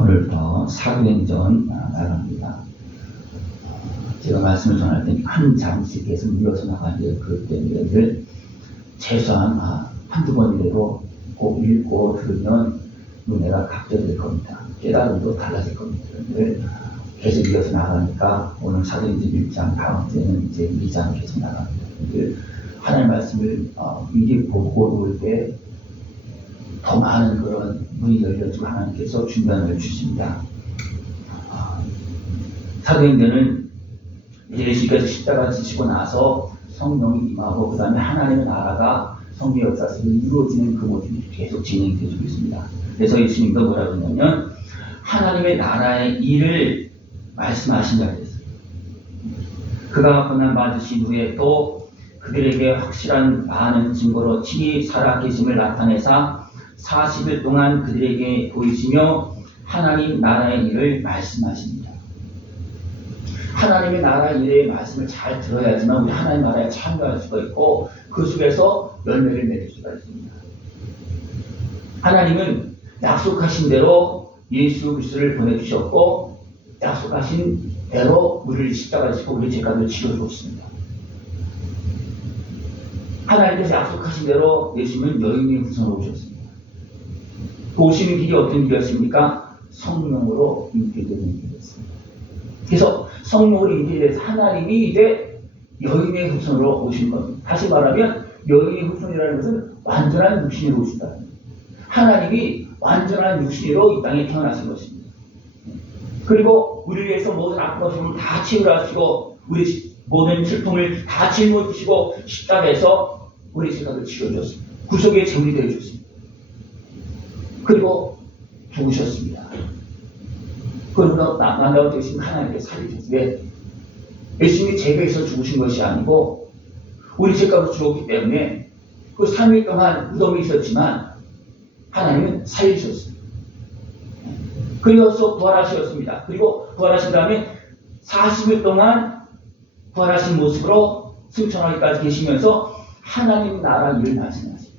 오늘부터 사도행전 나갑니다. 제가 말씀을 전할 때 한 장씩 계속 이어서 나가는데 그 때문에 최소한 한두 번이라도 꼭 읽고 들으면 눈에가 각져질 겁니다. 깨달음도 달라질 겁니다. 계속 이어서 나가니까 오늘 사도행전 1장, 다음 주에는 이제 2장 계속 나갑니다. 하나님 말씀을 미리 보고 올 때 더 많은 그런 문이 열려지고 하나님께서 준비함을 주십니다. 사도행전은 예수께서 십자가 지시고 나서 성령이 임하고 그 다음에 하나님의 나라가 성경 역사 속에 이루어지는 그 모습이 계속 진행이 되고 있습니다. 그래서 예수님도 뭐라고 했냐면 하나님의 나라의 일을 말씀하신다고 했어요. 그가 고난 받으신 후에 또 그들에게 확실한 많은 증거로 친히 살아계심을 나타내사 40일 동안 그들에게 보이시며 하나님 나라의 일을 말씀하십니다. 하나님의 나라 일의 말씀을 잘 들어야지만 우리 하나님 나라에 참여할 수가 있고 그 속에서 열매를 맺을 수가 있습니다. 하나님은 약속하신 대로 예수 그리스도를 보내주셨고 약속하신 대로 우리를 십자가에 지고 우리 죄값을 치러주었습니다. 하나님께서 약속하신 대로 예수님은 여인의 후손으로 오셨습니다. 그 오시는 길이 어떤 길이었습니까? 성령으로 인도되는 길이었습니다. 그래서 성령으로 인도돼서 하나님이 이제 여인의 후손으로 오신 겁니다. 다시 말하면 여인의 후손이라는 것은 완전한 육신으로 오신다. 하나님이 완전한 육신으로 이 땅에 태어나신 것입니다. 그리고 우리를 위해서 모든 아픔을 다 치유하시고 우리 모든 슬픔을 다 짊어지시고 십자가에서 우리 죄값을 치러주셨습니다. 구속의 제물이 되어주셨습니다. 그리고 죽으셨습니다. 그러므로 난다운 대신 하나님께 살리셨습니다. 왜? 예수님이 죄에서 죽으신 것이 아니고 우리 죄값을 죽었기 때문에 그 3일 동안 무덤에 있었지만 하나님은 살리셨습니다. 그리고서 부활하셨습니다. 그리고 부활하신 다음에 40일 동안 부활하신 모습으로 승천하기까지 계시면서 하나님 나라 일을 말씀하십니다.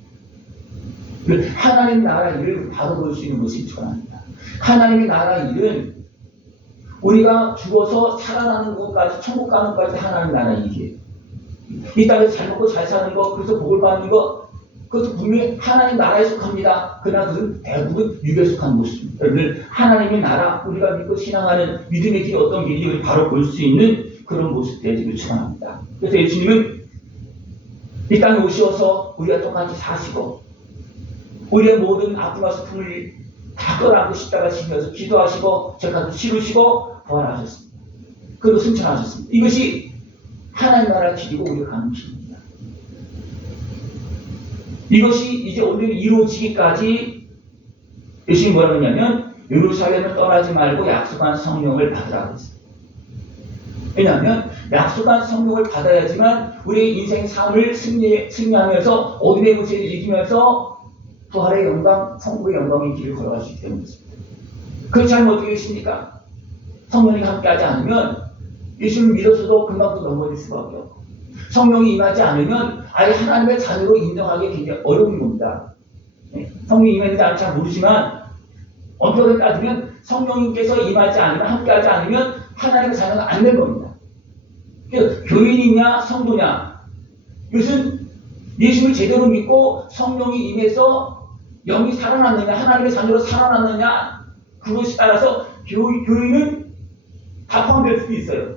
하나님 나라 일을 바로 볼 수 있는 것이 전합니다. 하나님의 나라 일은 우리가 죽어서 살아나는 것까지 천국 가는 것까지 하나님 나라 일이에요. 이 땅에서 잘 먹고 잘 사는 것, 그래서 복을 받는 것, 그것도 분명히 하나님 나라에 속합니다. 그러나 그것은 대부분 육에 속한 모습입니다. 여러분, 하나님의 나라, 우리가 믿고 신앙하는 믿음의 길이 어떤 길인지 바로 볼 수 있는 그런 모습들을 축원합니다. 그래서 예수님은 이 땅에 오셔서 우리가 똑같이 사시고 우리의 모든 아픔과 슬픔을 다 끌어안고 십자가 지면서 기도하시고 죄값을 치르시고 부활하셨습니다. 그리고 승천하셨습니다. 이것이 하나님 나라 길이고 우리가 가는 길입니다. 이것이 이제 오늘 이루어지기까지 예수님이 뭐라고 했냐면 예루살렘을 떠나지 말고 약속한 성령을 받으라고 했어요. 왜냐하면 약속한 성령을 받아야지만 우리의 인생 삶을 승리하면서 어둠의 무쇠를 이기면서 부활의 영광, 성부의 영광의 길을 걸어갈 수 있기 때문입니다. 그렇지 않으면 어떻게 되십니까? 성령이 함께하지 않으면 예수를 믿어서도 금방 또 넘어질 수밖에 없고 성령이 임하지 않으면 아예 하나님의 자녀로 인정하기 굉장히 어려운 겁니다. 성령이 임했는지 아직 잘 모르지만 엄격하게 따지면 성령님께서 임하지 않으면 함께하지 않으면 하나님의 자녀가 안 된 겁니다. 그래서 교인이냐 성도냐 이것은 예수를 제대로 믿고 성령이 임해서 영이 살아났느냐 하나님의 자녀로 살아났느냐 그것에 따라서 교인은 다 포함될 수도 있어요.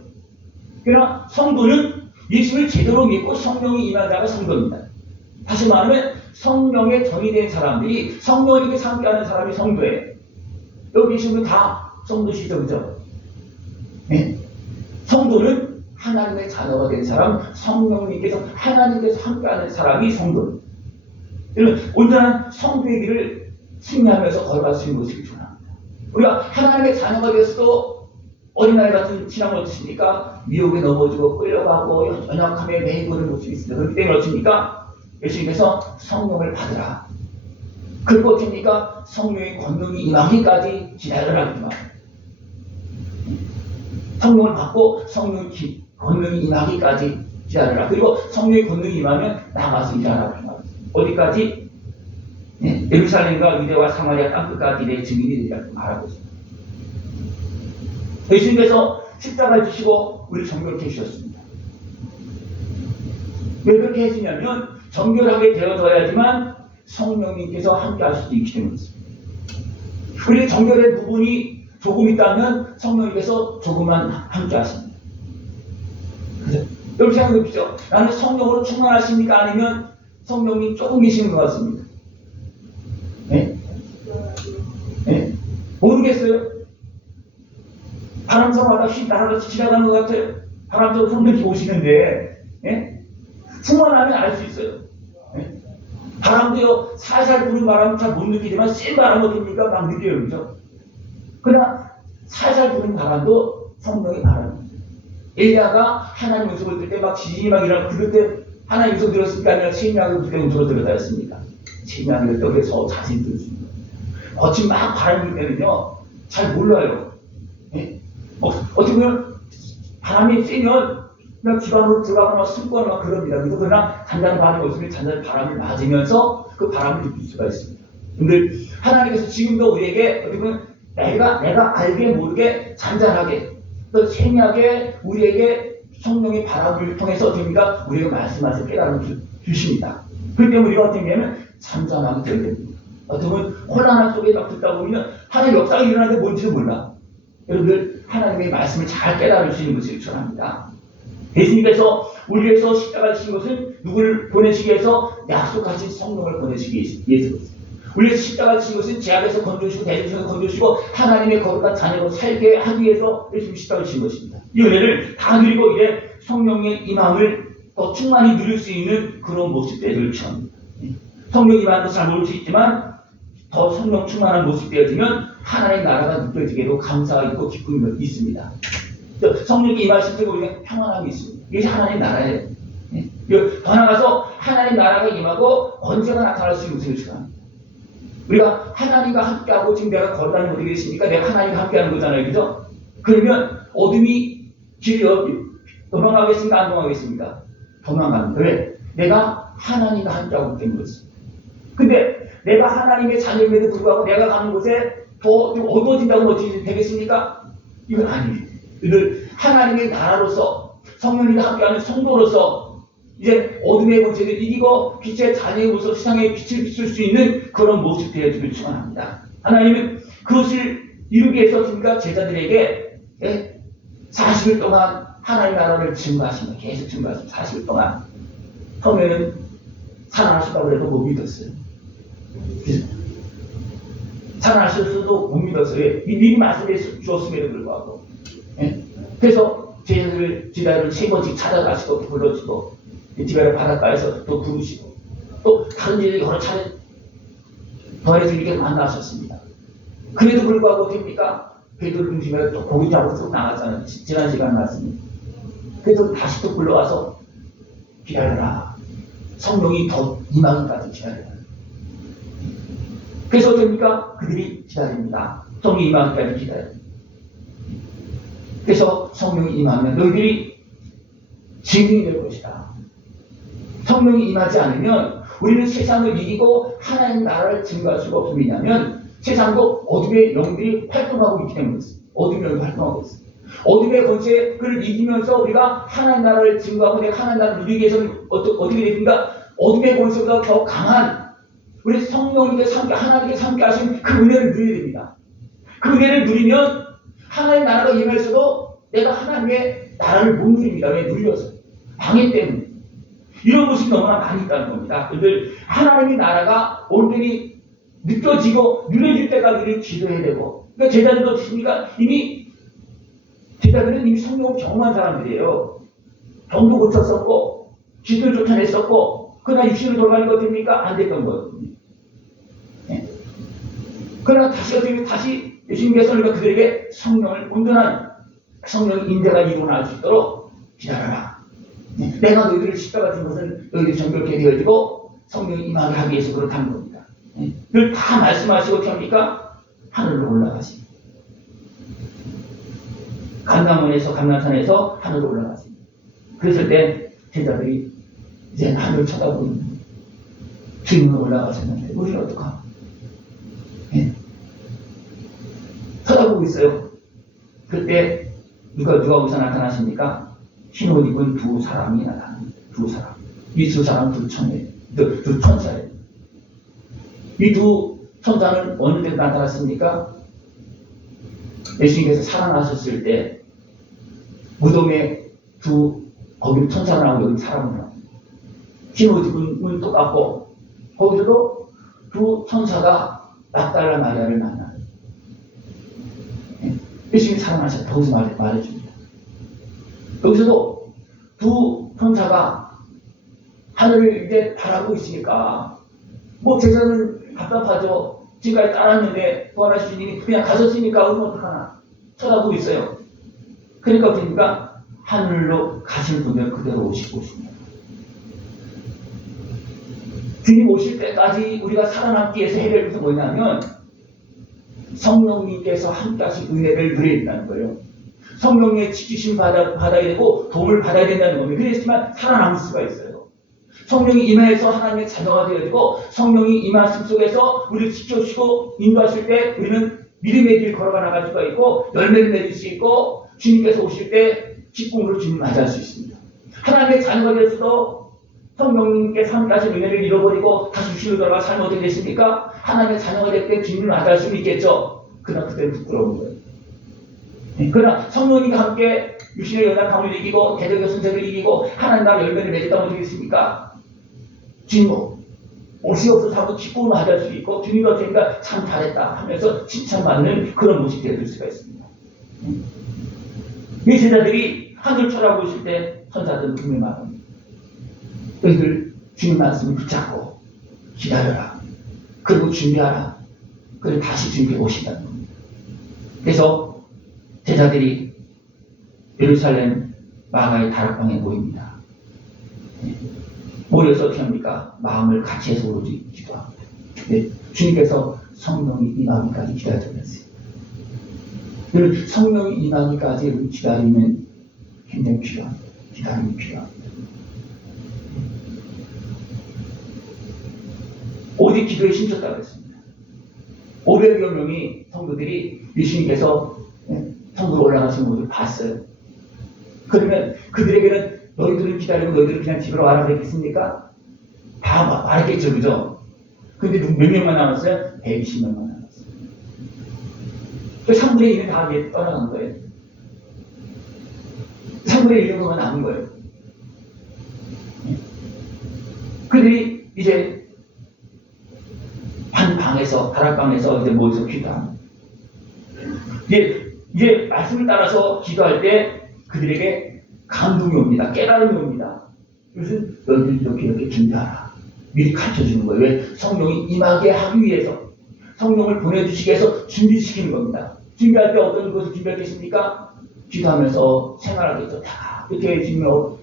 그러나 성도는 예수를 제대로 믿고 성령이 임한 자가 성도입니다. 다시 말하면 성령의 전이 된 사람들이 성령님께 함께하는 사람이 성도예요. 여기 계신 분 다 성도시죠, 그죠? 네. 성도는 하나님의 자녀가 된 사람, 성령님께서 하나님께서 함께하는 사람이 성도입니다. 여러분, 온전한 성도의 길을 승리하면서 걸어갈 수 있는 모습이 중요합니다. 우리가 하나님의 자녀가 되어서도 어린아이 같은 신앙을 어떻습니까? 미혹에 넘어지고 끌려가고 연약함에 매이고는 모습이 있습니다. 그렇기 때문에 어떻습니까? 예수님께서 성령을 받으라. 그리고 어떻습니까? 성령의 권능이 임하기까지 기다려라. 성령을 받고 성령의 권능이 임하기까지 기다려라. 그리고 성령의 권능이 임하면 나가서 일하라. 어디까지? 예루살렘과 유대와 사마리아 땅끝까지 내 증인이 되리라고 말하고 있습니다. 예수님께서 십자가를 지시고 우리 정결케 해주셨습니다. 왜 그렇게 해주냐면 정결하게 되어져야지만 성령님께서 함께 하실 수 있기 때문입니다. 우리 정결의 부분이 조금 있다면 성령님께서 조금만 함께 하십니다. 그죠? 여러분 생각해 보십시오. 나는 성령으로 충만하십니까? 아니면 성령님 조금 계시는 것 같습니다. 네? 네? 모르겠어요. 바람처럼 휙 날아가서 지나가는 것 같아요. 바람처럼 성령이 오시는데, 예? 충만하면 알 수 있어요. 예? 바람도요, 살살 부는 바람은 잘 못 느끼지만, 센 바람은 어떻습니까? 막 느껴요. 그죠? 그러나, 살살 부는 바람도 성령의 바람입니다. 엘리야가 하나님 음성을 들을 때 막 지진이 막 일어나고, 그럴 때 하나님 음성 들었습니까? 아니면 세미하게 그때 음성을 들었다 했습니까? 세미하게 들을 때 그래서 자세히 들었습니다. 거친 막 바람이 불 때는요, 잘 몰라요. 예? 어떻게 보면 바람이 세면 그냥 집 안으로 들어가거나 숨거나 막 그럽니다. 그래서 그냥 잔잔한 바람이 없으면 잔잔한 바람을 맞으면서 그 바람을 느낄 수가 있습니다. 근데 하나님께서 지금도 우리에게 어떻게 보면 내가 알게 모르게 잔잔하게 또 세미하게 우리에게 성령의 바람을 통해서 어떻게입니까? 우리에게 말씀하셔서 깨달음을 주십니다. 그렇기 때문에 우리가 어떻게 하면 잠잠하게 되게 됩니다. 어떻게 보면 혼란한 속에 막 듣다 보면 하나님의 역사가 일어나는데 뭔지도 몰라. 여러분들 하나님의 말씀을 잘 깨달을 수 있는 것을 추천합니다. 예수님께서 우리 위해서 십자가를 지신 것은 누구를 보내시기 위해서 약속하신 성령을 보내시기 위해서 우리 위해서 십자가를 지신 것은 죄악에서 건져주시고 대중에서 건져주시고 하나님의 거룩한 자녀로 살게 하기 위해서 예수님 십자가를 지신 것입니다. 이 은혜를 다 누리고 이제 성령의 임함을 더 충만히 누릴 수 있는 그런 모습들을 추천합니다. 성령 임하는 것을 잘 모를 수 있지만 더 성령 충만한 모습이 되어지면 하나님의 나라가 느껴지게도 감사가 있고 기쁨이 있습니다. 성령이 임하실 때 우리가 평안함이 있습니다. 이게 하나님의 나라예요. 더 나아가서 하나님의 나라가 임하고 권세가 나타날 수 있는 것을 추천합니다. 우리가 하나님과 함께하고 지금 내가 걸어다니는 어떻게 되십니까? 내가 하나님과 함께하는 거잖아요. 그죠? 그러면 어둠이 길이 도망가겠습니까? 안 도망가겠습니까? 도망갑니다. 왜? 내가 하나님과 함께하고 있는 것입니다. 근데 내가 하나님의 자녀임에도 불구하고 내가 가는 곳에 더 좀 어두워진다고 어떻게 되겠습니까? 이건 아닙니다. 늘 하나님의 나라로서 성령님과 함께하는 성도로서 이제 어둠의 권세를 이기고 빛의 자녀의 모습 세상에 빛을 비출 수 있는 그런 모습 되어주길 축원합니다. 하나님은 그것을 이루기 위해서 그러니까 제자들에게 40일 동안 하나님의 나라를 증거하십니다. 계속 증거하십니다. 40일 동안. 처음에는 살아나셨다고 해도 못 믿었어요. 살아나셨어도 못 믿었어요. 미리 말씀해 주었음에도 불구하고. 그래서 제자들을 지다를 세 번씩 찾아가시고 불러주고 지가를 바닷가에서 또 부르시고 또 다른 제자들이 여러 차례 더해서 이렇게 만나셨습니다. 그래도 불구하고 됩니까? 베드로 중심에 또 고기 잡아서 또 나갔잖아요. 지난 시간 말씀입니다. 그래서 다시 또 불러와서 기다려라. 성령이 더 임하기까지 기다려라. 그래서 어떻습니까? 그들이 기다립니다. 성령이 임하기까지 기다립니다. 그래서 성령이 임하면 너희들이 증인이 될 것이다. 성령이 임하지 않으면 우리는 세상을 이기고 하나님 나라를 증거할 수가 없습니다. 왜냐하면 세상도 어둠의 영들이 활동하고 있기 때문이었습니다. 어둠의 영이 활동하고 있습니다. 어둠의 권세를 이기면서 우리가 하나님 나라를 증거하고 내가 하나님 나라를 누리기 위해서는 어떻게 됩니까? 어둠의 권세보다 더 강한 우리 성령님께서 함께 하나님께서 함께 하신 그 은혜를 누려야 됩니다. 그 은혜를 누리면 하나님 나라가 임했어도 내가 하나님의 나라를 못 누립니다. 왜? 눌려서. 방해 때문에. 이런 모습이 너무나 많이 있다는 겁니다. 그들 하나님의 나라가 온전히 느껴지고 누려질 때까지 우리는 기도해야 되고 그러니까 제자들도 어떻습니까? 제자들은 이미 성령을 경험한 사람들이에요. 병도 고쳤었고 기도를 쫓아냈었고 그러나 육신으로 돌아가는 것 됩니까? 안 됐던 거거든요. 네? 그러나 다시 예수님께서 그들에게 성령을 온전한 성령의 임재가 일어날 수 있도록 기다려라. 네? 내가 너희들을 십자가 진 것은 너희들이 정결케 되어지고 성령이 임하게 하기 위해서 그렇다는 겁니다. 네? 그걸 다 말씀하시고 어떻게 합니까? 하늘로 올라가십니다. 감람산에서 하늘로 올라가십니다. 그랬을 때 제자들이 이제 하늘을 쳐다보는 주님은 올라가셨는데 우리는 어떡하나? 네? 쳐다보고 있어요. 그때 누가 어디서 나타나십니까? 흰 옷 입은 두 사람이 나타납니다. 두 사람. 이 두 사람 두 천사예요. 이 두 천사는 어느 때 나타났습니까? 예수님께서 살아나셨을 때 무덤에 거기 천사가 나오고 여기 사람이 나옵니다. 흰 옷 입은 분 똑같고 거기서도 두 천사가 막달라 마리아를 만나요. 예수님이 살아나셨다. 거기서 말해줍니다. 여기서도 두 천사가 하늘을 이제 바라보고 있으니까 뭐 제자는 답답하죠. 지금까지 따랐는데 부활하신 주님이 그냥 가셨으니까 어떡하나 쳐다보고 있어요. 그러니까 보니까 하늘로 가시는 분들 그대로 오시고 있습니다. 주님 오실 때까지 우리가 살아남기 위해서 해야 될 것은 뭐냐면 성령님께서 함께 하신 은혜를 누려야 된다는 거예요. 성령의 지키심 받아야 되고 도움을 받아야 된다는 겁니다. 그랬지만 살아남을 수가 있어요. 성령이 임하여서 하나님의 자녀가 되어지고 성령이 임하심 속에서 우리를 지켜주시고 인도하실 때 우리는 믿음의 길 걸어가 나갈 수가 있고 열매를 맺을 수 있고 주님께서 오실 때 기쁨으로 주님을 맞이할 수 있습니다. 하나님의 자녀가 되어서도 성령님께서 함께 하신 은혜를 잃어버리고 다시 주시로 돌아가 살면 어떻게 되십니까? 하나님의 자녀가 될 때 주님을 맞이할 수 있겠죠. 그러나 그때는 부끄러운 거예요. 그러나 성령님과 함께 육신의 연약 감을 이기고 대적의 순세를 이기고 하나님 나라 열매를 맺었다면 어떻게 되겠습니까? 주님 옷이 없어서 하고 기쁨을 맞이할 수 있고 주님이 없으니까 참 잘했다 하면서 칭찬받는 그런 모습이 될 수가 있습니다. 이 제자들이 하늘 쳐다보실 때 천사들은 분명히 말합니다. 너희들 주님 말씀을 붙잡고 기다려라. 그리고 준비하라. 그리고 다시 주님께 오신다는 겁니다. 그래서 제자들이 예루살렘 마가의 다락방에 모입니다. 모여서 어떻게 합니까? 마음을 같이 해서 오로지 기도합니다. 주님께서 성령이 임하기까지 기다려주셨어요. 성령이 임하기까지 기다리면 굉장히 필요합니다. 기다림이 필요합니다. 오직 기도에 힘줬다고 했습니다. 500여 명이 성도들이 예수님께서 성도로 올라가신 모습을 봤어요. 그러면 그들에게는 너희들은 기다리고 너희들은 그냥 집으로 와라 그랬겠습니까? 다 말했겠죠, 그죠? 근데 몇 명만 남았어요? 120명만 남았어요. 3분의 1은 다 떠나간 거예요. 3분의 1 정도만 남은 거예요. 그들이 이제 한 방에서, 다락방에서 이제 모여서 기도합니다. 이제 말씀을 따라서 기도할 때 그들에게 감동이 옵니다. 깨달음이 옵니다. 그것은 너희들 이렇게 준비하라. 미리 가르쳐주는 거예요. 왜? 성령이 임하게 하기 위해서, 성령을 보내주시기 위해서 준비시키는 겁니다. 준비할 때 어떤 것을 준비하겠습니까? 기도하면서 생활하겠죠. 다 이렇게 주면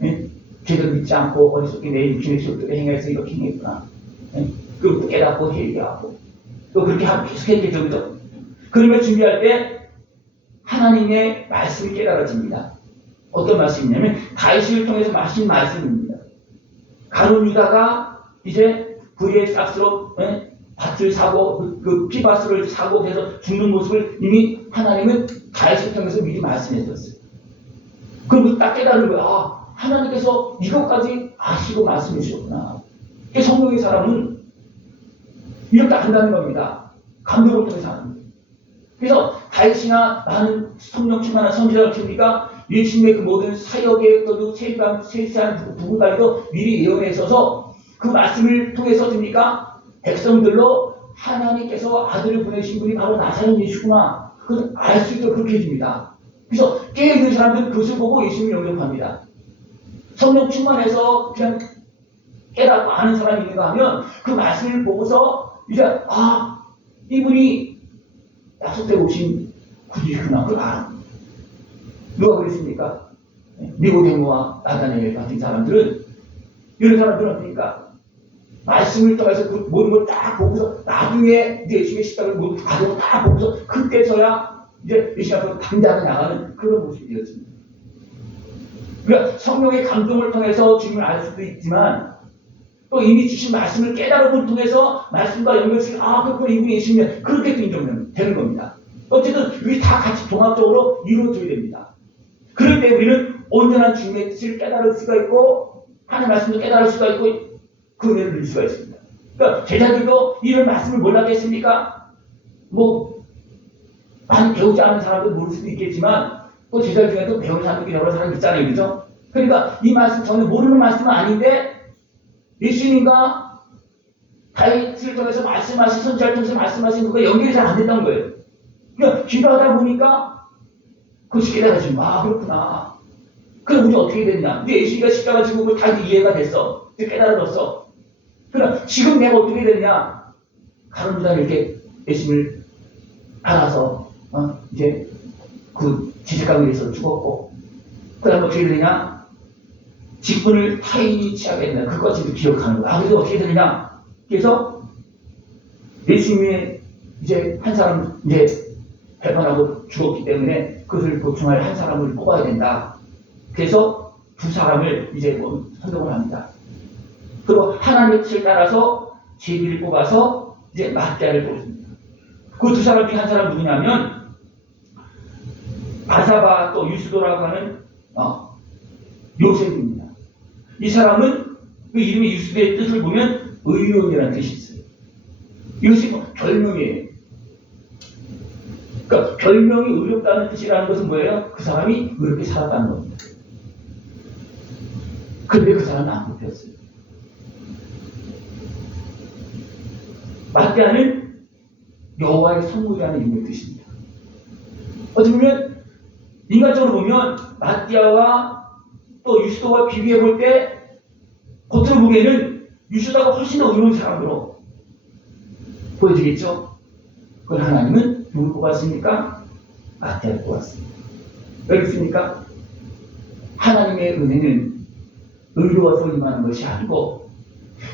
제대로 믿지 않고 어리석게 내 육신의 지옥들에 행해서 이렇게 행했구나. 그리고 깨닫고 회개하고 또 그렇게 계속 했겠죠. 그죠? 그러면 준비할 때 하나님의 말씀이 깨달아집니다. 어떤 말씀이냐면 다윗을 통해서 마신 말씀입니다. 가룟 유다가 이제 불의의 값으로 밭을 사고 그 피밭을 사고 그래서 죽는 모습을 이미 하나님은 다윗을 통해서 미리 말씀해줬어요. 그럼 딱 깨달은 거예요. 아, 하나님께서 이것까지 아시고 말씀해 주셨구나. 성령의 사람은 이렇게 안다는 겁니다. 감동을 통해서 하는 거예요. 그래서 다윗이나 많은 성령 충만한 선지자를 칩니까? 예수님의 그 모든 사역에 또도 세세한 부분까지도 미리 예언해 있어서 그 말씀을 통해서 줍니까? 백성들로 하나님께서 아들을 보내신 분이 바로 나사렛 예수구나. 그걸 알 수 있도록 그렇게 해줍니다. 그래서 깨어있는 사람들은 그것을 보고 예수님을 영접합니다. 성령 충만해서 그냥 깨닫고 아는 사람이 있는가 하면 그 말씀을 보고서 이제 이분이 약속때 오신 구주시구나. 그걸 알아. 누가 그랬습니까? 니고데모와 나다나엘 같은 사람들은 이런 사람들은 어떻습니까? 말씀을 통해서 그 모든 걸 딱 보고서 나중에 이제 예수님의 십자가를 모두 가지고 딱 보고서 그때서야 이제 예수님 앞으로 당당히 나가는 그런 모습이 되었습니다. 그러니까 성령의 감동을 통해서 주님을 알 수도 있지만 또 이미 주신 말씀을 깨달음을 통해서 말씀과 연결시켜 그렇구나 이분이 예수님이야 그렇게 또 인정되는 겁니다. 어쨌든 이게 다 같이 종합적으로 이루어져야 됩니다. 그럴 때 우리는 온전한 주님의 뜻을 깨달을 수가 있고 하나님의 말씀도 깨달을 수가 있고 그 은혜를 누릴 수가 있습니다. 그러니까 제자들도 이런 말씀을 몰랐겠습니까? 뭐 많이 배우지 않은 사람도 모를 수도 있겠지만 또 제자 중에도 배운 사람도 여러 사람 있잖아요. 그죠? 그러니까 이 말씀 전혀 모르는 말씀은 아닌데 예수님과 다윗을 통해서 말씀하신 선지자를 통해서 말씀하신 그거 연결이 잘 안 됐다는 거예요. 그러니까 기도하다 보니까 그것이 깨달아지면 아 그렇구나. 그럼 우리 어떻게 됐냐? 이제 예수님과 십자가 지고 다 이해가 됐어. 이제 깨달아졌어. 그럼 지금 내가 어떻게 됐냐? 가론유다 이렇게 예수님을 알아서 이제 그 지식가에 의해서 죽었고 그 다음에 어떻게 되냐? 직분을 타인이 취하겠냐? 그것까지도 기억하는 거야. 그래서 어떻게 되느냐? 그래서 예수님이 이제 한 사람 이제 배반하고 죽었기 때문에 그것을 보충할 한 사람을 뽑아야 된다. 그래서 두 사람을 이제 선동을 합니다. 그리고 하나님의 뜻을 따라서 제비를 뽑아서 이제 마띠아를 뽑습니다. 그 두 사람 중에 한 사람 누구냐면 바사바 또 유스도라고 하는 요셉입니다. 이 사람은 그 이름의 유스도의 뜻을 보면 의로움이라는 뜻이 있어요. 요셉은 별명이에요. 그러니까 별명이 의롭다는 뜻이라는 것은 뭐예요? 그 사람이 의롭게 살았다는 겁니다. 그런데 그 사람은 안 뽑혔어요. 마띠아는 여호와의 선물이라는 의미의 뜻입니다. 어떻게 보면 인간적으로 보면 마띠아와 또 유스도와 비교해 볼 때 겉으로 보기에는 유스도가 훨씬 더 의로운 사람으로 보여지겠죠. 그걸 하나님은 누굴 뽑았습니까? 마띠아를 뽑았습니다. 왜 그렇습니까? 하나님의 은혜는 의로워서 임하는 것이 아니고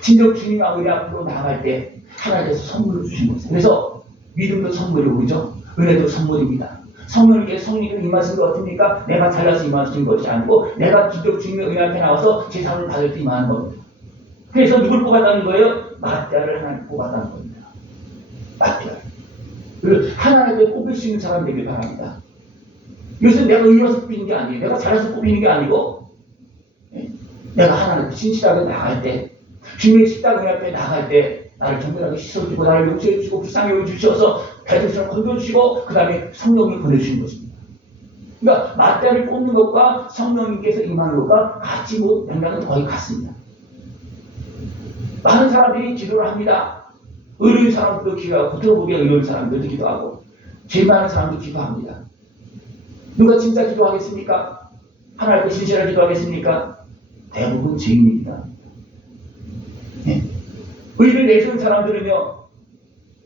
진정 주님 아버지 앞으로 나아갈 때 하나님께서 선물을 주신 것이에요. 그래서 믿음도 선물이고 그죠? 은혜도 선물입니다. 성령님께서 성령님을 임하신 게 어떻습니까? 내가 잘나서 임하신 것이 아니고 내가 기적 주님의 은혜 앞에 나와서 제 삶을 받을 때 임하는 겁니다. 그래서 누굴 뽑았다는 거예요? 마띠아를 하나님 뽑았다는 겁니다. 마띠아. 하나님께 뽑힐 수 있는 사람 되길 바랍니다. 이것은 내가 의로워서 뽑히는 게 아니에요. 내가 잘해서 뽑히는 게 아니고 내가 하나님께 진실하게 나갈 때 주님의 십자가 앞에 나갈 때 나를 정결하게 씻어주고 나를 용서해주시고 불쌍히 여겨주셔서 배도처럼 건져주시고 그 다음에 성령을 보내주시는 것입니다. 그러니까 마띠아를 뽑는 것과 성령님께서 임하는 것과 같이 맥락은 거의 같습니다. 많은 사람들이 기도를 합니다. 의로운 사람들도 기도하고 겉으로 보기에 의로운 사람들도 기도하고 죄 많은 사람도 기도합니다. 누가 진짜 기도하겠습니까? 하나님께 진실하게 기도하겠습니까? 대부분 죄인입니다. 네. 의를 내세운 사람들은요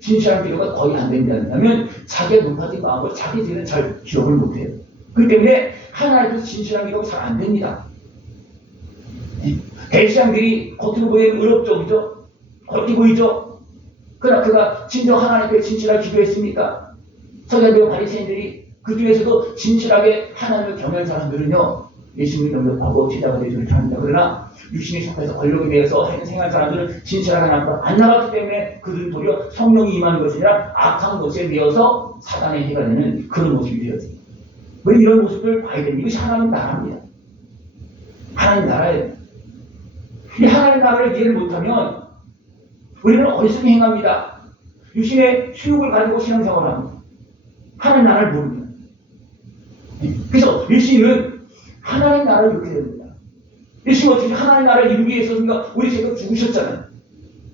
진실한 기도가 거의 안 된다면 자기의 높아진 마음을 자기들은 잘 기억을 못해요. 그렇기 때문에 하나님께서 진실한 기도가 잘 안 됩니다. 네. 대시장들이 겉으로 보이는 의롭죠, 그죠? 겉이 보이죠? 그러나 그가 진정 하나님께 진실하게 기도했습니까? 서기관들과 바리새인들이 그 중에서도 진실하게 하나님을 경외하는 사람들은요 예수님을 영접하고 제자가 되기를 합니다. 그러나 육신이 속해서 권력에 대해서 행한 사람들은 진실하게 안 나갔기 때문에 그들은 도리어 성령이 임하는 것이 아니라 악한 것에 매여서 사단의 해가 되는 그런 모습이 되었습니다. 우리 이런 모습을 봐야 됩니다. 이것이 하나님 나라입니다. 하나님 나라예요. 이 하나님 나라를 이해를 못하면 우리는 어리석게 행합니다. 육신의 수욕을 가지고 신앙생활을 합니다. 하나님 나라를 모릅니다. 그래서 예수님은 하나님 나라를 이렇게 됩니다. 예수님은 어떻게 하나님 나라를 이루기 위해서 우리 죄가 죽으셨잖아요.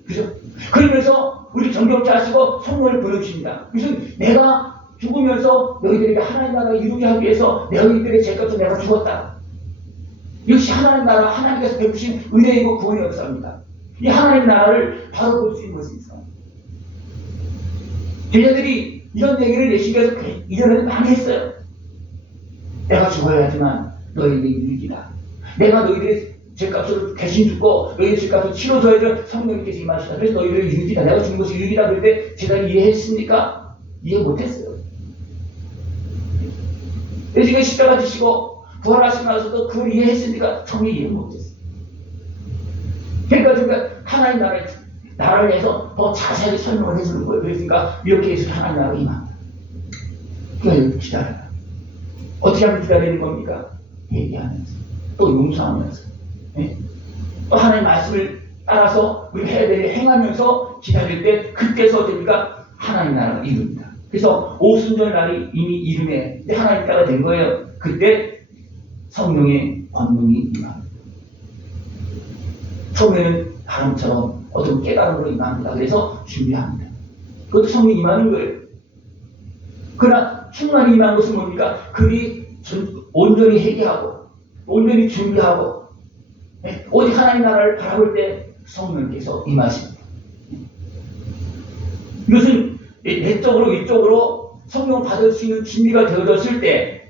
그죠? 그러면서 우리 정결케 하시고 성령을 보내주십니다. 그래서 내가 죽으면서 너희들에게 하나님 나라를 이루게 하기 위해서 너희들의 죄값을 내가 죽었다. 이것이 하나님 나라, 하나님께서 베푸신 은혜이고 구원의 역사입니다. 이 하나님 나라를 바로 볼 수 있는 것이 있어요. 제자들이 이런 얘기를 예수님께서 이전에는 많이 했어요. 내가 죽어야 하지만 너희들의 유익이다. 내가 너희들의 죄값을 대신 죽고 너희의 죄값을 치러줘야죠. 성령님께서 임하시다. 그래서 너희들의 유익이다. 내가 죽는 것이 유익이다. 그럴 때 제자들이 이해했습니까? 이해 못했어요. 예수님이 십자가 지시고 부활하시고 나서도 그걸 이해했습니까? 전혀 이해 못했어요. 그러니까 하나님 나라를 해서 더 자세하게 설명을 해주는 거예요. 그러니까 이렇게 해서 하나님 나라가 임합니다. 기다려라. 어떻게 하면 기다리는 겁니까? 회개하면서, 또 용서하면서, 예? 또 하나님의 말씀을 따라서 우리 해야 될 행하면서 기다릴 때 그때서 됩니까? 하나님 나라가 이룹니다. 그래서 오순절 날이 이미 이름에 하나님 나라가 된 거예요. 그때 성령의 권능이 임합니다. 처음에는 바람처럼 어떤 깨달음으로 임합니다. 그래서 준비합니다. 그것도 성령이 임하는 거예요. 그러나 충만히 임한 것은 뭡니까? 그리 온전히 회개하고 온전히 준비하고 오직 하나님 나라를 바라볼 때 성령께서 임하십니다. 이것은 내적으로 위쪽으로 성령 받을 수 있는 준비가 되어졌을 때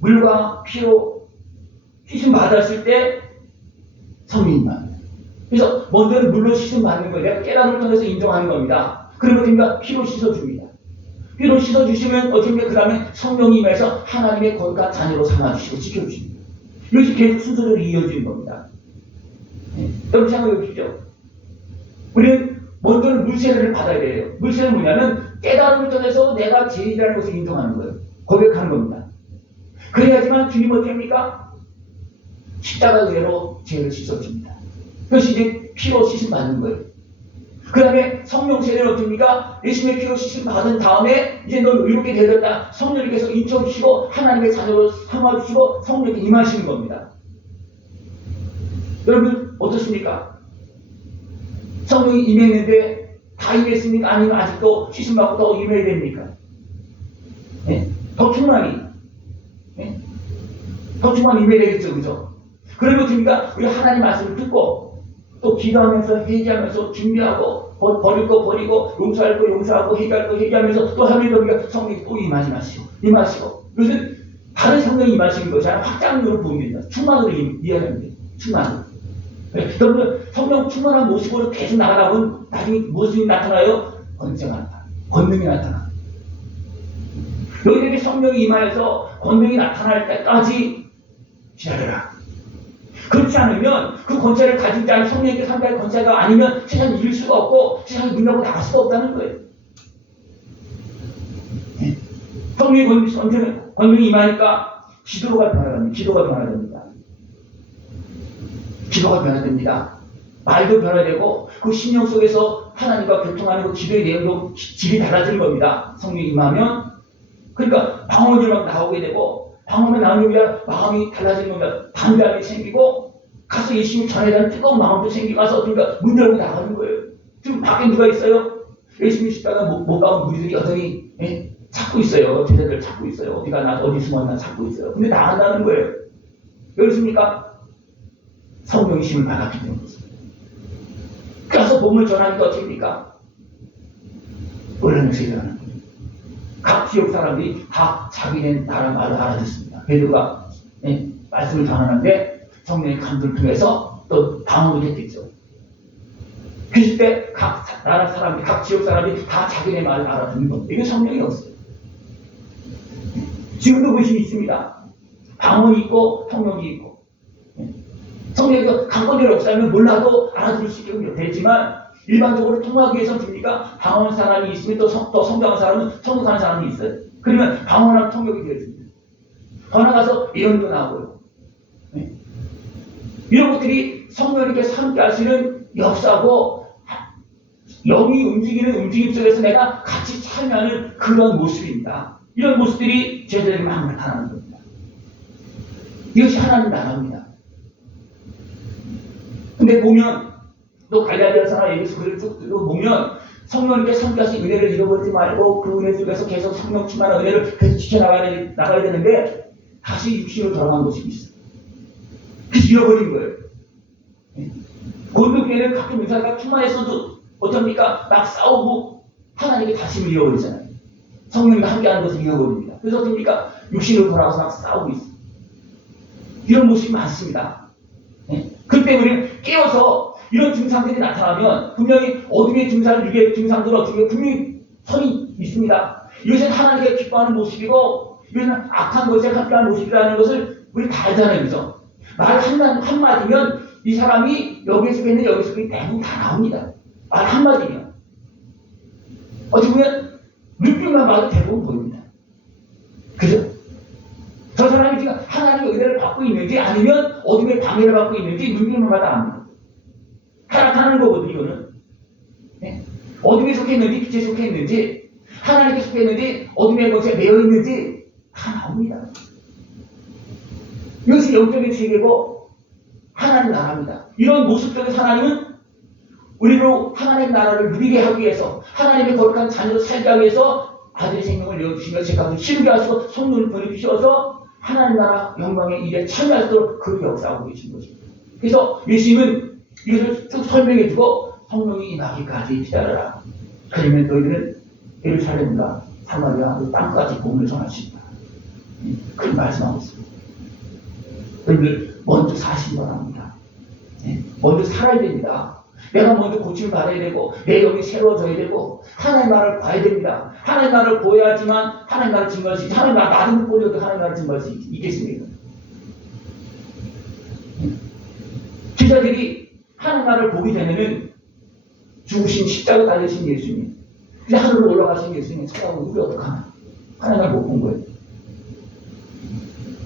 물과 피로 씻음 받았을 때 성령이 임합니다. 그래서 먼저는 물로 씻음 받는 거예요. 내가 깨달음을 통해서 인정하는 겁니다. 그러면 됩니까? 피로 씻어줍니다. 피로 씻어주시면 어떻게 그 다음에 성령이 임해서 하나님의 거룩한 자녀로 삼아주시고 지켜주십니다. 이것이 계속 순서대로 이어지는 겁니다. 여러분 생각해 보십시오. 우리는 먼저는 물세례를 받아야 돼요. 물세례는 뭐냐면 깨달음을 통해서 내가 죄인이라는 것을 인정하는 거예요. 고백하는 겁니다. 그래야지만 주님 어떻게 합니까? 십자가 의로 죄를 씻어줍니다. 그것이 이제 피로 씻음 받는 거예요. 그 다음에 성령 세례는 어떻습니까? 예수님의 피로 씻음 받은 다음에 이제 넌 의롭게 되었다. 성령님께서 인쳐주시고 하나님의 자녀로 삼아주시고 성령께 임하시는 겁니다. 여러분 어떻습니까? 성령이 임했는데 다 임했습니까? 아니면 아직도 씻음 받고 더 임해야 됩니까? 네? 더 충만히 네? 더 충만히 임해야 되겠죠. 그죠? 그러면 어떻습니까? 우리 하나님 말씀을 듣고 또 기도하면서 회개하면서 준비하고 버릴 거 버리고 용서할 거 용서하고 회개할 거 회개하면서 또 하는 겁니까? 성령이 또 임하시고 이것은 다른 성령이 임하시는 것이 아니라 확장으로 보입니다. 충만으로 이해합니다. 충만으로. 여러분 성령 충만한 모습으로 계속 나가다보면 나중에 무엇이 나타나요? 권세가 나타나. 권능이 나타나. 너희에게 성령이 임하여서 권능이 나타날 때까지 기다려라. 그렇지 않으면 그 권세를 가진 자는 성령님께 상대할 권세가 아니면 세상에 이길 수가 없고 세상에 문 열고 나갈 수가 없다는 거예요. 네? 성령의 권능이 임하니까 기도가 변화됩니다. 기도가 변화됩니다. 말도 변화되고 그 심령 속에서 하나님과 교통하는 그 기도의 내용도 질이 달라지는 겁니다. 성령이 임하면 그러니까 방언이 막 나오게 되고 방언이 나오는 게 아니라 마음이 달라지는 겁니다. 담대함이 생기고 가서 예수님 전해달라는 뜨거운 마음도 생기고 가서 그러니까 문 열고 나가는 거예요. 지금 밖에 누가 있어요? 예수님 십자가 못 가면 우리들이 여전히 찾고 있어요. 제자들 찾고 있어요. 어디가 나 어디 숨었나 찾고 있어요. 근데 나간다는 거예요. 왜 그렇습니까? 성령의 힘을 받았기 때문이죠. 그래서 복음을 전하니까 어떻게 됩니까? 올라면서 일어나는 거예요. 각 지역 사람들이 다 자기네 나라 말을 알아듣습니다. 베드로가 말씀을 전하는데 성령의 감동을 통해서 또 방언을 했겠죠. 그럴 때 각 나라 사람들, 각 지역 사람들이 다 자기네 말을 알아듣는 겁니다. 이게 성령이 없어요. 지금도 그것이 있습니다. 방언이 있고 성령이 있고 성령이 강권이 없다면 몰라도 알아들을 수 있게 되지만 일반적으로 통하기 위해서 줍니까? 방언 사람이 있으면 또 성장한 사람은 성장하는 사람이 있어요. 그러면 방언하면 통역이 되어집니다. 더 나가서 예언도 나오고요. 네? 이런 것들이 성령님께서 함께 하시는 역사고 영이 움직이는 움직임 속에서 내가 같이 참여하는 그런 모습입니다. 이런 모습들이 제자들에게 막 나타나는 겁니다. 이것이 하나님 나라입니다. 근데 보면 또 갈라디아서나 여기서 글을 쭉 보면 성령님께 함께하신 은혜를 잃어버리지 말고 그 은혜 속에서 계속 성령 충만한 은혜를 계속 지켜나가야 되는데 다시 육신으로 돌아간 모습이 있어요. 그래서 잃어버린 거예요. 고린도교회는 가끔 의사가 충만했어도 어떻습니까? 막 싸우고 하나님께 다짐을 잃어버리잖아요. 성령님과 함께하는 것을 잃어버립니다. 그래서 어떻습니까? 육신으로 돌아가서 막 싸우고 있어요. 이런 모습이 많습니다. 그때 우리는 깨어서 이런 증상들이 나타나면 분명히 어둠의 증상, 유괴의 증상들 어떻게 분명히 선이 있습니다. 이것은 하나님께 기뻐하는 모습이고 이것은 악한 것에 함께하는 모습이라는 것을 우리 다 알잖아요. 그죠? 말 한마디면 이 사람이 여기 속에 있는 여기 속에 있는 대부분 다 나옵니다. 말 한마디면. 어떻게 보면 눈빛만 봐도 대부분 보입니다. 받고 있는지 아니면 어둠의 방해를 받고 있는지 눈길마다 압니다. 타락하는 거거든요, 이거는. 네? 어둠에 속했는지 빛에 속했는지 하나님께 속했는지 어둠의 것에 매여 있는지 다 나옵니다. 이것이 영적인 세계고 하나님 나라입니다. 이런 모습 속에서 하나님은 우리로 하나님 나라를 누리게 하기 위해서 하나님의 거룩한 자녀로 살게 하기 위해서 아들의 생명을 내어주시며 제값을 치르게 하시고 성령을 보내주셔서 하나님 나라 영광의 일에 참여할 수 있도록 그렇게 역사하고 계신 것입니다. 그래서 예수님은 이것을 쭉 설명해주고 성령이 임하기까지 기다려라. 그러면 너희들은 예루살렘과 사마리아 그 땅까지 복음을 전하십니다. 그런 말씀하고 있습니다. 너희들 먼저 사시기 바랍니다. 먼저 살아야 됩니다. 내가 먼저 고침을 받아야 되고 내 영이 새로워져야 되고 하나님 나라를 봐야 됩니다. 하나님 나라를 보여야지만 하나님 나라를 증거할 수 있지. 하나님 나라 나도 못 보여도 하나님 나라를 증거할 수 있겠습니까? 제자들이 하나님 나라를 보게 되면은 죽으신 십자가 달리신 예수님, 이제 하늘로 올라가신 예수님 찾아오고 우리 어떡하나? 하나님 나라를 못 본 거예요.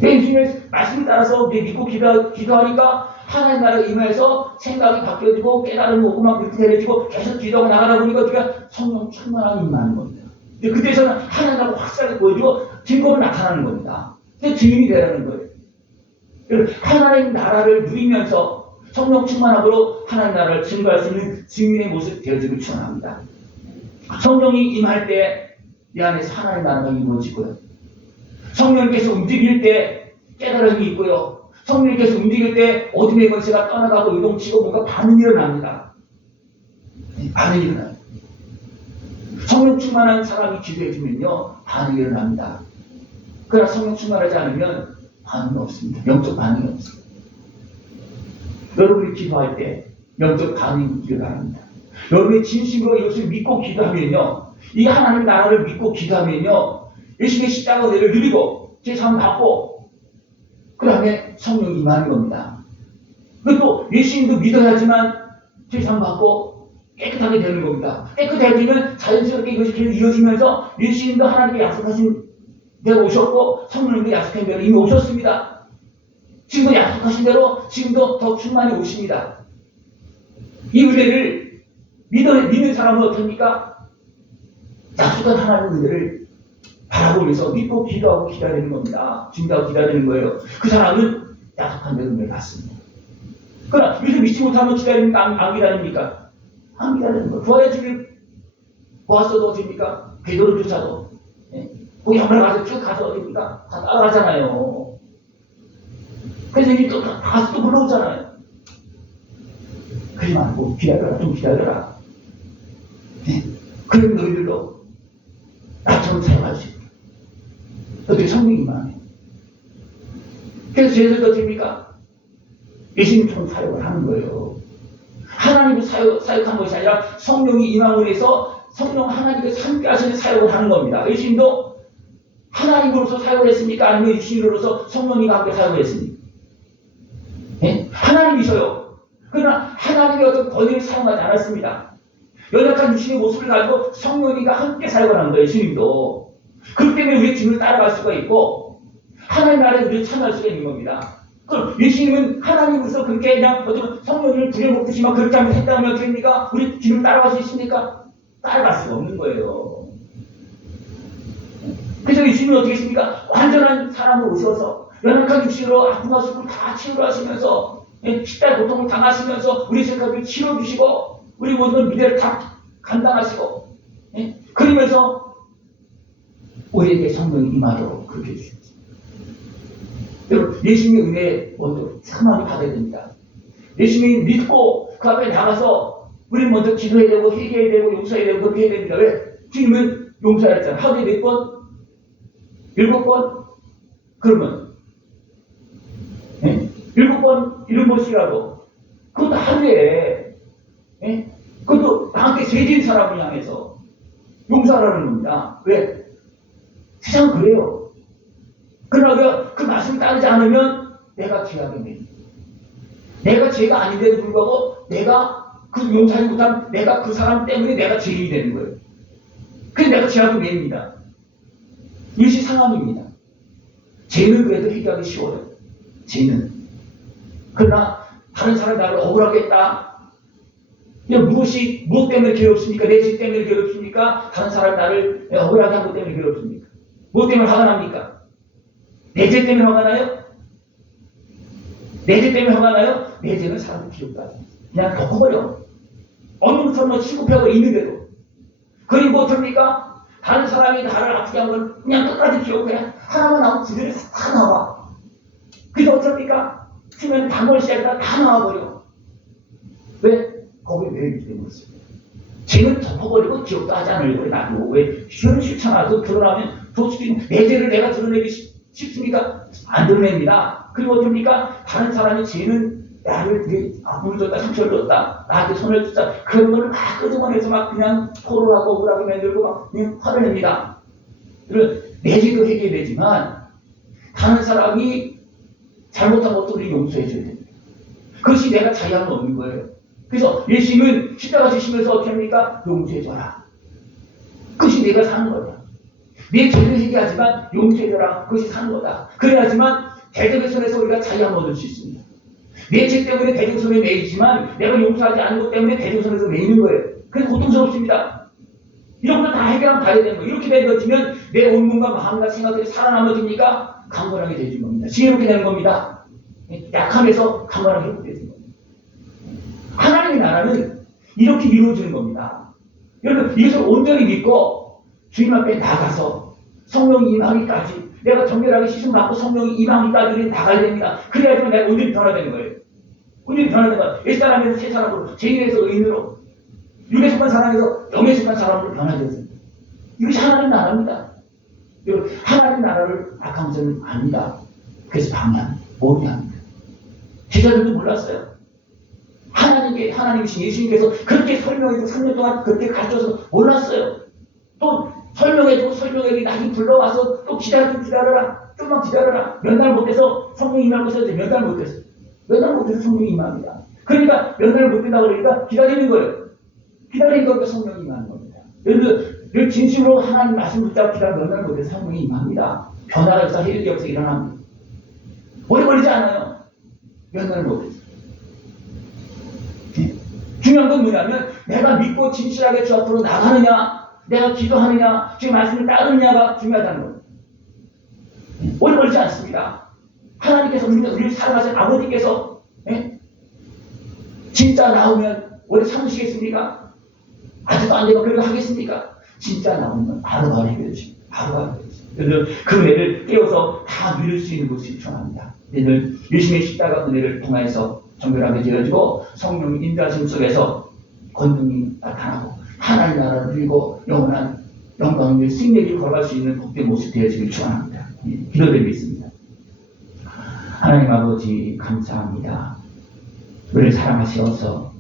예수님의 말씀을 따라서 믿고 기도하니까 하나님 나라가 임해서 생각이 바뀌어지고 깨달음이 오고 막 그렇게 되어지고 계속 기도하고 나가다 보니까 우리가 성령 충만함이 임하는 겁니다. 그때서는 하나님 나라가 확실하게 보여지고 증거로 나타나는 겁니다. 증인이 되라는 거예요. 하나님 나라를 누리면서 성령 충만함으로 하나님 나라를 증거할 수 있는 증인의 모습 되어지길 축원합니다. 성령이 임할 때 내 안에서 하나님 나라가 이루어지고요. 성령께서 움직일 때 깨달음이 있고요. 성령께서 움직일 때 어둠의 권세가 떠나가고 요동치고 뭔가 반응이 일어납니다. 반응이 일어나요. 성령 충만한 사람이 기도해주면요 반응이 일어납니다. 그러나 성령 충만하지 않으면 반응이 없습니다. 영적 반응이 없습니다. 여러분이 기도할 때 영적 반응이 있기를 바랍니다. 여러분이 진심으로 이것을 믿고 기도하면요 이 하나님 나라를 믿고 기도하면요 예수님의 십자가 은혜를 누리고 제상 받고 그 다음에 성령이 임하는 겁니다. 그리고 예수님도 믿어야지만 제상 받고 깨끗하게 되는 겁니다. 깨끗해지면 자연스럽게 이것이 계속 이어지면서 예수님도 하나님께 약속하신 대로 오셨고 성령님도 약속한 대로 이미 오셨습니다. 지금도 약속하신 대로 지금도 더 충만히 오십니다. 이 은혜를 믿는 사람은 어떻습니까? 약속한 하나님의 은혜를 바라보면서 믿고 기도하고 기다리는 겁니다. 준비하고 기다리는 거예요. 그 사람은 약속한 대로 은혜를 받습니다. 그러나 요즘 믿지 못하면 기다립니까? 안 기다립니까? 안 기다리는 거예요. 부활의 주를 보았어도 어딥니까? 베드로조차도 거기 한번 가서 쭉 가서 어딥니까? 다 따라가잖아요. 그래서 이제 또 가서 또 불러오잖아요. 그러지 말고 기다려라. 좀 기다려라. 그럼 너희들도 나처럼 사용할 수 있다. 어떻게 성령이 임하네. 그래서 제자들도 어떻습니까? 예수님처럼 사역을 하는 거예요. 하나님이 사역한 것이 아니라 성령이 임함으로 해서 성령 하나님께서 함께 하시는 사역을 하는 겁니다. 예수님도 하나님으로서 사역을 했습니까? 아니면 예수님으로서 성령님과 함께 사역을 했습니까? 하나님이셔요. 그러나 하나님의 어떤 권위를 사용하지 않았습니다. 연약한 육신의 모습을 가지고 성령님과 함께 사역을 하는 거예요. 예수님도. 그렇기 때문에 우리의 주님을 따라갈 수가 있고 하나님 나라에 우리를 참여할 수가 있는 겁니다. 그럼 예수님은 하나님으로서 그렇게 그냥 어떤 성령님을 부려먹듯이 막 그렇게 하면 했다면 어떻게 됩니까? 우리 주님을 따라갈 수 있습니까? 따라갈 수가 없는 거예요. 그래서 예수님은 어떻게 했습니까? 완전한 사람으로 오셔서 연약한 육신으로 아픈 것을 다 치유하시면서 십자가 고통을 당하시면서 우리 생각을 치료주시고 우리 모든 미래를 다 감당하시고 그러면서 우리에게 성령이 임하도록 그렇게 해주셨습니다. 여러분 예수님의 은혜 먼저 충만히 받아야 됩니다. 예수님이 믿고 그 앞에 나가서 우리는 먼저 기도해야 되고 회개해야 되고 용서해야 되고 그렇게 해야 됩니다. 왜? 주님은 용서했잖아요. 하루에 몇 번? 7번? 그러면 7번 7번씩이라도 그것도 하루에 그것도 나한테 죄진 사람을 향해서 용서하라는 겁니다. 왜? 세상은 그래요. 그러나 그 말씀 따르지 않으면 내가 죄하게 됩니다. 내가 죄가 아닌데도 불구하고 내가 그 용서하지 못한 내가 그 사람 때문에 내가 죄인이 되는 거예요. 그래서 내가 죄하게 됩니다. 이것이 상황입니다. 죄는 그래도 해결하기 쉬워요. 죄는. 그러나 다른 사람이 나를 억울하게 했다. 무엇 때문에 괴롭습니까? 내 죄 때문에 괴롭습니까? 다른 사람이 나를 억울하게 한 것 때문에 괴롭습니까? 무엇 때문에 화가 납니까? 내 죄 때문에 화가 나요? 내 죄 때문에 화가 나요? 내 죄는 사람을 기억도 하지. 그냥 덮어버려. 어느 것처럼 취급하고 있는데도. 그리고 어떻습니까? 다른 사람이 나를 아프게 한 건 그냥 끝까지 기억해. 하나만 나오면 구절에 다 나와. 그래서 어떻습니까? 쓰면 단월 시작이다 다 나와버려. 왜? 거기에 왜 있기 때문에 그렇습니다. 죄는 덮어버리고 기억도 하지 않으려고 놔두고 왜 죄는 싫잖아도 드러나면 도수도 내 죄를 내가 드러내기 쉽습니까? 안 드러냅니다. 그리고 어떻습니까? 다른 사람이 죄는 나를 아픔을 줬다 상처를 줬다 나한테 손을 줬다 그런 거를 막 끄집어내서 막 그냥 토를 하고 억울하게 만들고 막 그냥 화를 냅니다. 내 죄도 해결되지만 다른 사람이 잘못한 것도 우리 용서해줘야 됩니다. 그것이 내가 자유함을 얻는 거예요. 그래서 예수님은 십자가 지시면서 어떻게 합니까? 용서해줘라. 그것이 내가 사는 거다. 내 죄를 해결하지만 용서해줘라. 그것이 사는 거다. 그래야지만 대적의 손에서 우리가 자유함을 얻을 수 있습니다. 내 죄 때문에 대적 손에 매이지만 내가 용서하지 않은 것 때문에 대적 손에서 매이는 거예요. 그래서 고통스럽습니다. 이런 걸 다 해결하면 가야 되는 거예요. 이렇게 되어지면 내 온몸과 마음과 생각들이 살아남아집니까? 강건하게 되는 겁니다. 지혜롭게 되는 겁니다. 약함에서 강건하게 회복되는 겁니다. 하나님의 나라는 이렇게 이루어지는 겁니다. 여러분 이것을 온전히 믿고 주님 앞에 나가서 성령이 임하기까지 내가 정결하게 씻음받고 성령이 임하기까지 나가야 됩니다. 그래야지만 내가 온전히 변화되는 거예요. 온전히 변화되는 거예요. 옛사람에서 새사람으로 죄인에서 의인으로 육에 속한 사람에서 영에 속한 사람으로 변화되었습니다. 이것이 하나님 나라입니다. 여러분 하나님 나라를 악한 것은 압니다. 그래서 방해합니다. 모르게 합니다. 제자들도 몰랐어요. 하나님이신 예수님께서 그렇게 설명해도 3년 동안 그렇게 가르쳐서 몰랐어요. 또 설명해도 나중에 불러와서 또 기다려라. 좀만 기다려라. 몇 날 못해서 성령이 임할 것을 몇 날 못해서. 몇 날 못해서 성령이 임합니다. 그러니까 몇 날 못된다고 그러니까 기다리는 거예요. 기다리는 거니까 성령이 임하는 겁니다. 여러분 진심으로 하나님 말씀 붙잡고 기다리면 몇 날 못해서 성령이 임합니다. 변화가 역사, 해결이 역사 일어납니다. 오래 걸리지 않아요. 몇 날 못해서. 중요한 건 뭐냐면 내가 믿고 진실하게 주 앞으로 나가느냐 내가 기도하느냐 지금 말씀을 따르느냐가 중요하다는 겁니다. 오래 걸리지 않습니다. 하나님께서 우리를 사랑하신 아버지께서 진짜 나오면 오래 참으시겠습니까? 아직도 안 되면 그렇게 하겠습니까? 진짜 나오면 바로바로 해결되십니다. 바로바로 해결되십니다. 그래서 그 은혜를 깨워서 다 누릴 수 있는 것이 필요합니다. 늘 예수님의 십자가 은혜를 통해서 정결하게 되어지고 성령의 인도하심 속에서 권능이 나타나고 하나님 나라를 누리고 영원한 영광을 승리를 걸어갈 수 있는 복된 모습 되어지길 축원합니다. 기도드리겠습니다. 하나님 아버지 감사합니다. 우리를 사랑하시어서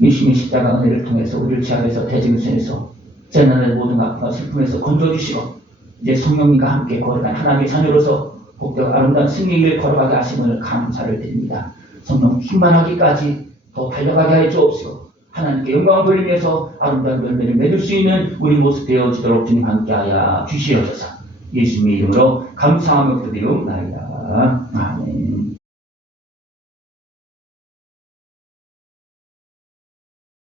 예수님의 십자가 은혜를 통해서 우리를 지하에서 대지문선에서 재난의 모든 아픔과 슬픔에서 건져주시고 이제 성령님과 함께 거룩한 하나님의 자녀로서 복되고 아름다운 승리를 걸어가게 하심을 감사를 드립니다. 성령 충만하기까지 더 달려가게 하여 주옵시고 하나님께 영광을 돌리면서 아름다운 열매를 맺을 수 있는 우리 모습 되어지도록 주님 함께하여 주시옵소서. 예수님의 이름으로 감사하며 기도드리옵나이다. 아멘.